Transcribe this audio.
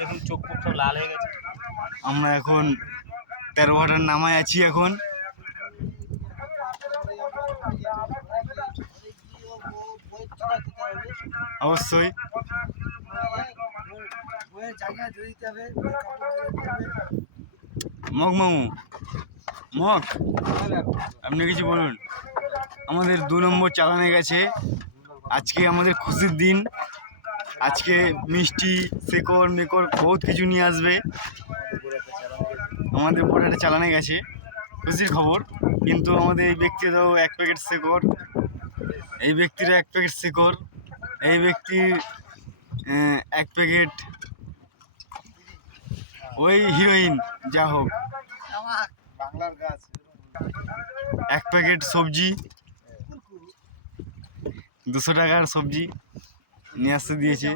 দেখুন চোখ মুখ সব লাল হয়ে গেছে। আমরা এখন 13 ঘাটার নামায় আছি এখন। অবশ্যই মগ মামু মগ আপনি কিছু বলুন। আমাদের 2 নম্বর চালানে গেছে। আজকে আমাদের খুশির দিন। আজকে মিষ্টি শেকড় মেকড় বহুত কিছু নিয়ে আসবে। আমাদের উপরে একটা চালানে গেছে, খুশির খবর। কিন্তু আমাদের এই ব্যক্তি দাও 1 প্যাকেট শেকড়, এই ব্যক্তির 1 প্যাকেট শেকড়, এই ব্যক্তির 1 প্যাকেট ওই হিরোইন যা হোক, 1 প্যাকেট সবজি, 200 টাকার সবজি নিয়ে আসতে দিয়েছে।